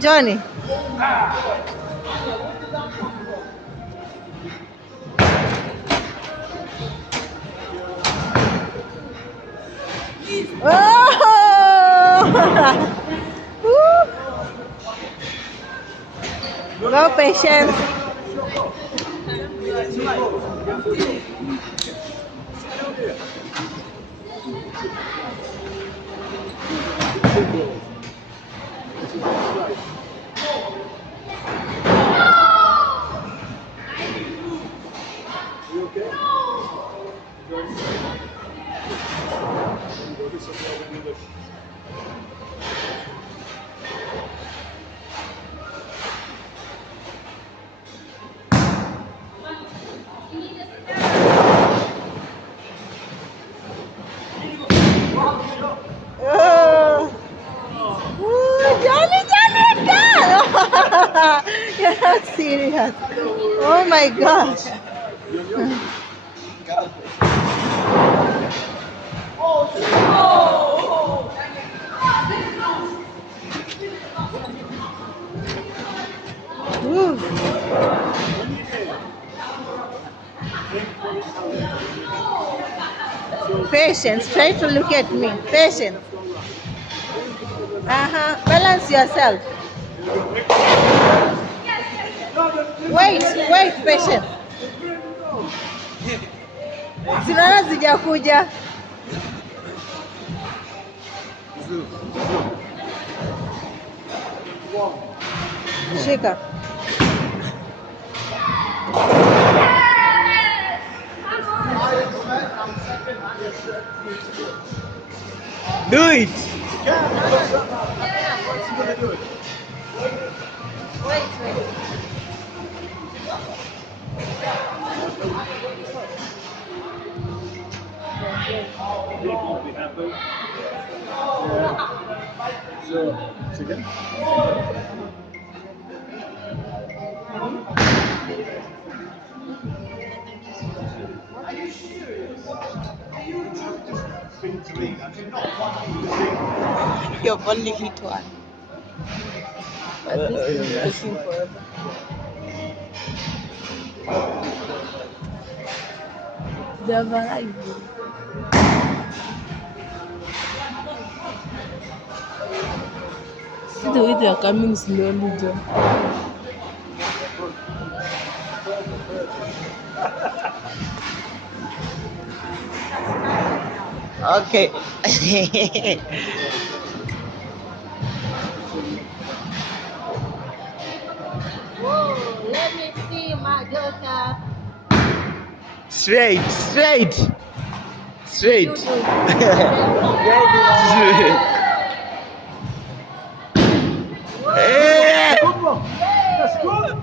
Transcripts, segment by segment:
Johnny. Oh! Woo! No patience. Oh. Ooh, Johnny, God! You're not serious. Oh my gosh. Ooh. Patience. Try to look at me. Patience. Balance yourself. Wait, patience. Zinaona zijakuja. Shika. Do it! Wait. You've only hit one. But this thing is taking forever. They've arrived. See the way they are coming slowly, John. Okay. Whoa, let me see my daughter. Straight. You do. Eh! That's good.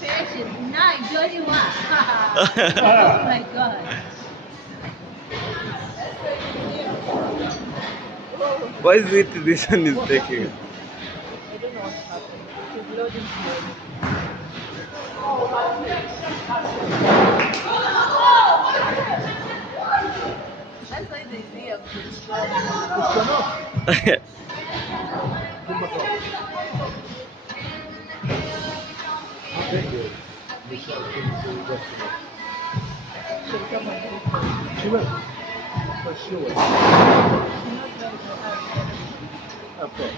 Patience. Nice, Johnny. Oh my God. Why is it this one is taking? I don't know what happened. It's loading slowly. That's why they say I'm She will. For sure. Okay.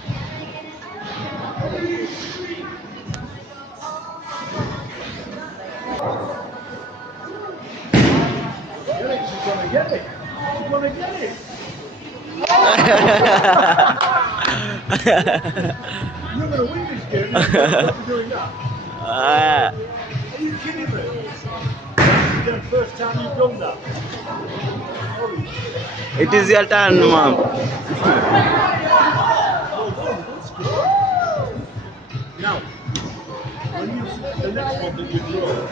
She's gonna get it. She's gonna get it. You're gonna win this game. What are you doing now? Are you kidding me? This is the first time you've done that. Holy shit. It is your turn, mom. Well done, that's good. Now, when you the next one that you throw,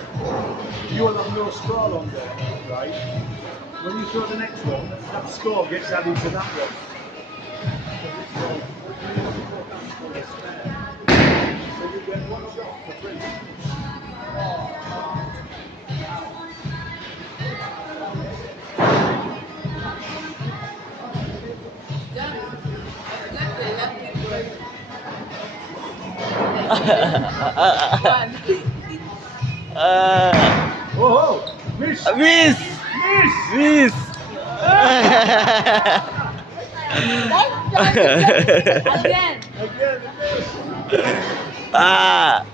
you will have no score on there, right? When you throw the next one, that score gets added to that one. shot for free. Oh, miss! Miss! Miss! Miss! Again. Again, a miss! Ah!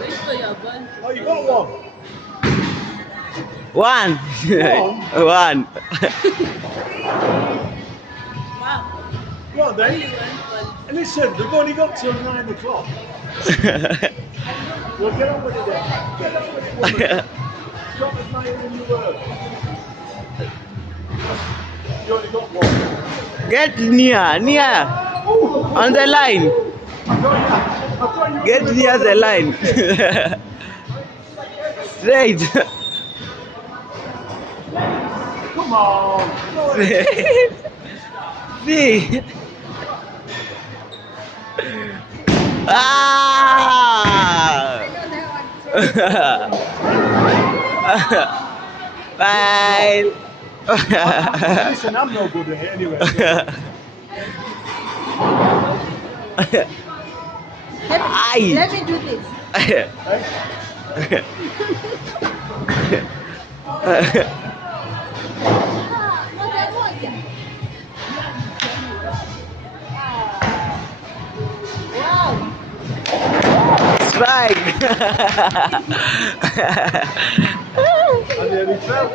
Wait for your bun. Oh, you got one. One! One! Wow. Go on then. Only one bun. Listen, they've only got till 9 o'clock. Well, get on with it then. Get on with it, woman. Stop admiring your work. You only got one. Get near! On the line! I thought you Get were near the line! Straight! Come on. See! Ah! Bye! Listen, I'm no good at it anyway. Aye. Let me do this. What I want. Wow. Strike! I nearly fell.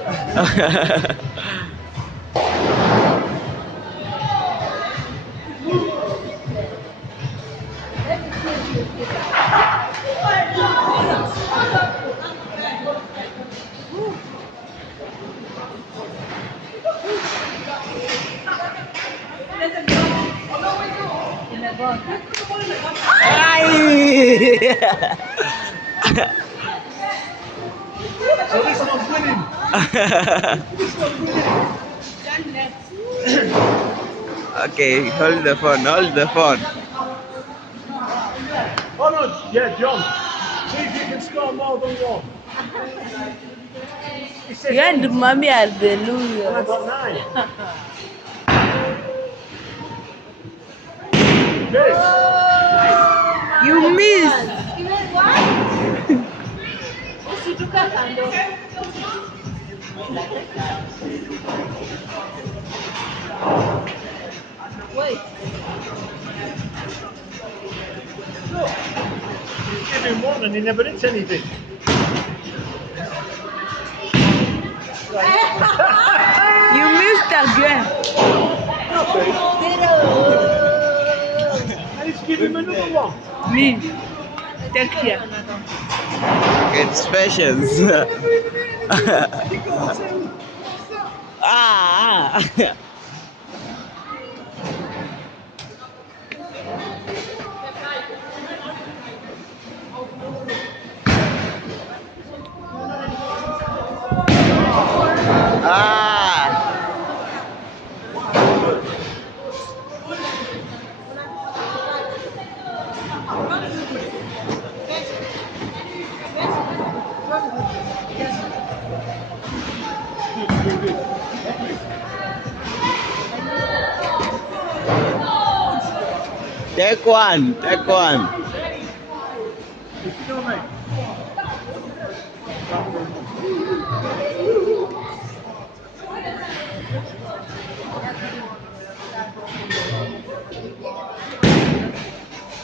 Aye. So this one's winning. This one's winning. Okay, hold the phone, hold the phone. Oh no, yeah, John. See if you can score more than one. He said, You and mommy are the and I losers. got 9. Yes. You missed. Even one? Usituka kando. Wait. Look. He's giving one and he never hits anything. You missed again. Nothing. And he's giving him another one. Me. Take care. It's patience. Ah! Ah! Take one, take one. If you know me.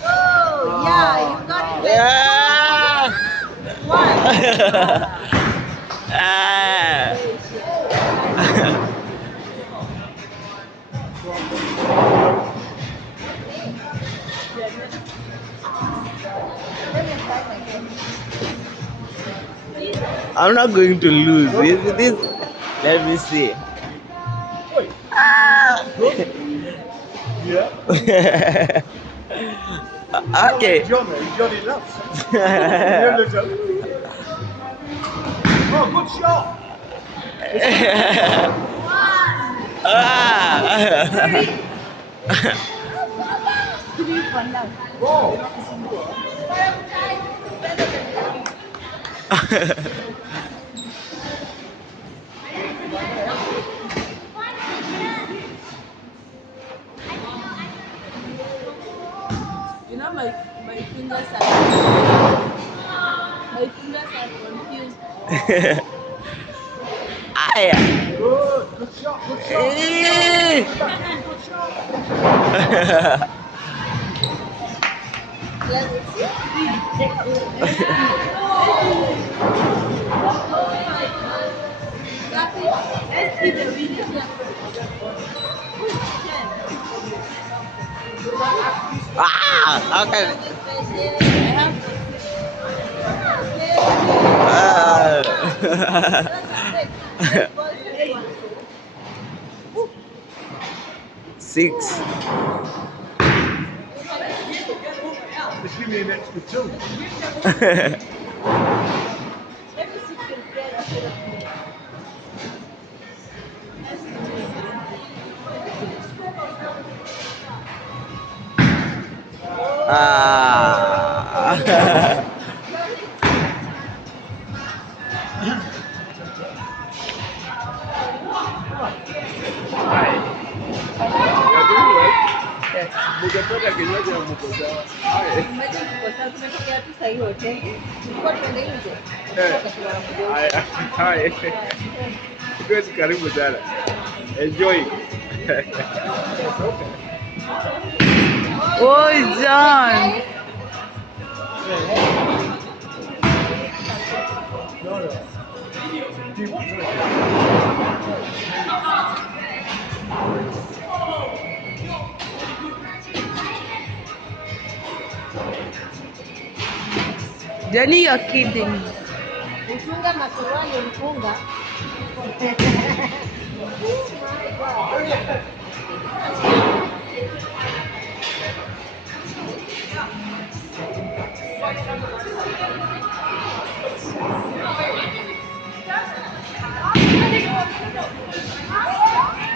Oh, yeah, you got it. Yeah! One. Ah! I'm not going to lose. Is this? Let me see. Wait. Good. Yeah. Okay. Johnny laughs. Yeah, look up. Oh, good shot. Ah. Whoa. You know my fingers are confused. Aya. Good shot, good shot. Eh. Good shot. Let me see. Let's see the video. Ah, okay. I have 6. Just give me an extra 2. Ah. Yes. Ningependa kinywaji ya mko sawa. Haya. Imagine tuko sasa tumetokea tu sahi hoteli. Tulikuwa tuende nje. Wakati wanakuja. Haya. Haya. Guys, karibu sana. Enjoy. Oh, John. Johnny, you're kidding. Ufunga masuruali ufunga.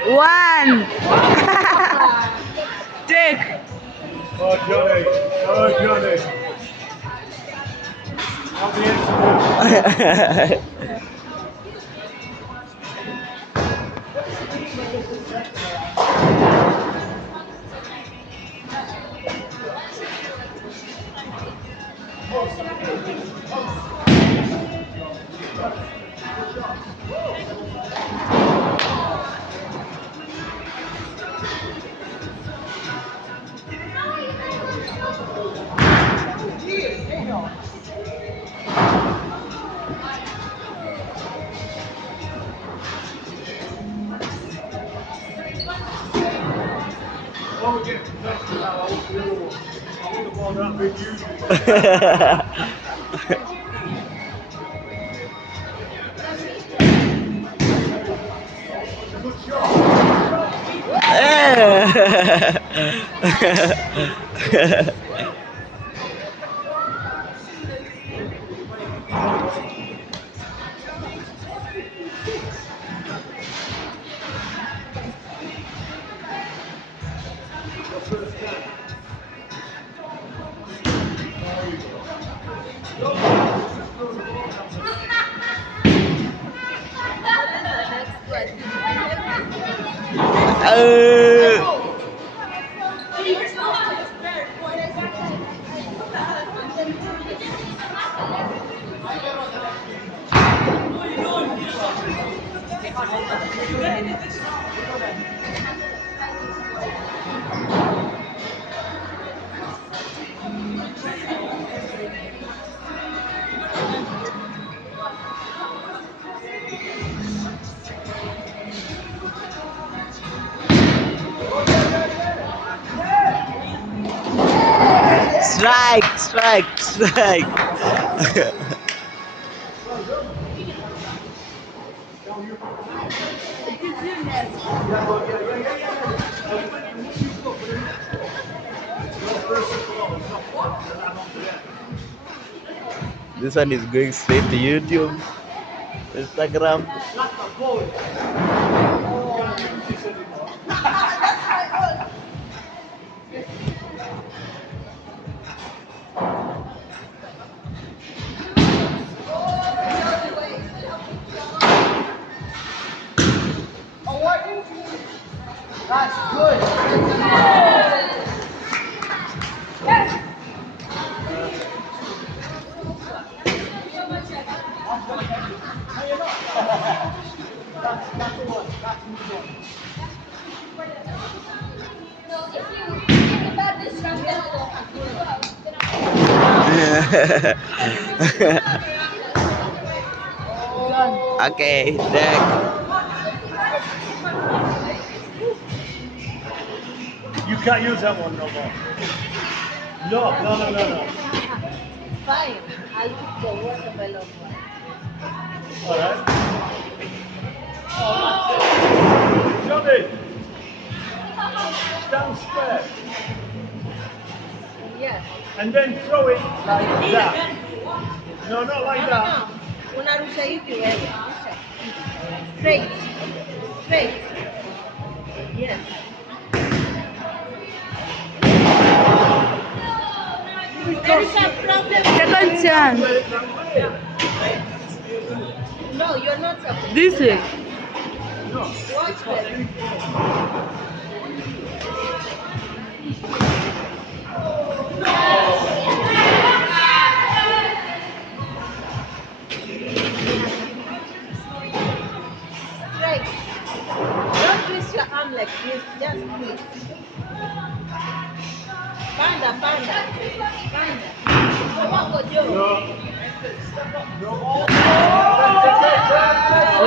One. Take. Oh, Johnny. Oh, Johnny. Not the extra. Oh, we're getting professional now. I want the other one. I want the ball that big usually. Good shot. Strike, strike, strike. This one is going straight to YouTube, Instagram. Okay, deck. You can't use that one no more. No. Fine. I'll use the watermelon one. All right. Johnny, stand square Yes. and then throw it like that. No, not like that. No. Unarusha hivi wewe. Rusha. Straight. Straight. Yes. There is a problem. Second chance. No, you're not supposed This way. Watch this. Straight. Don't twist your arm like this. Just twist. Panda. Wako Joe.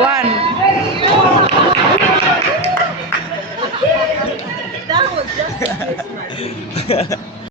One. That was just a twist, man.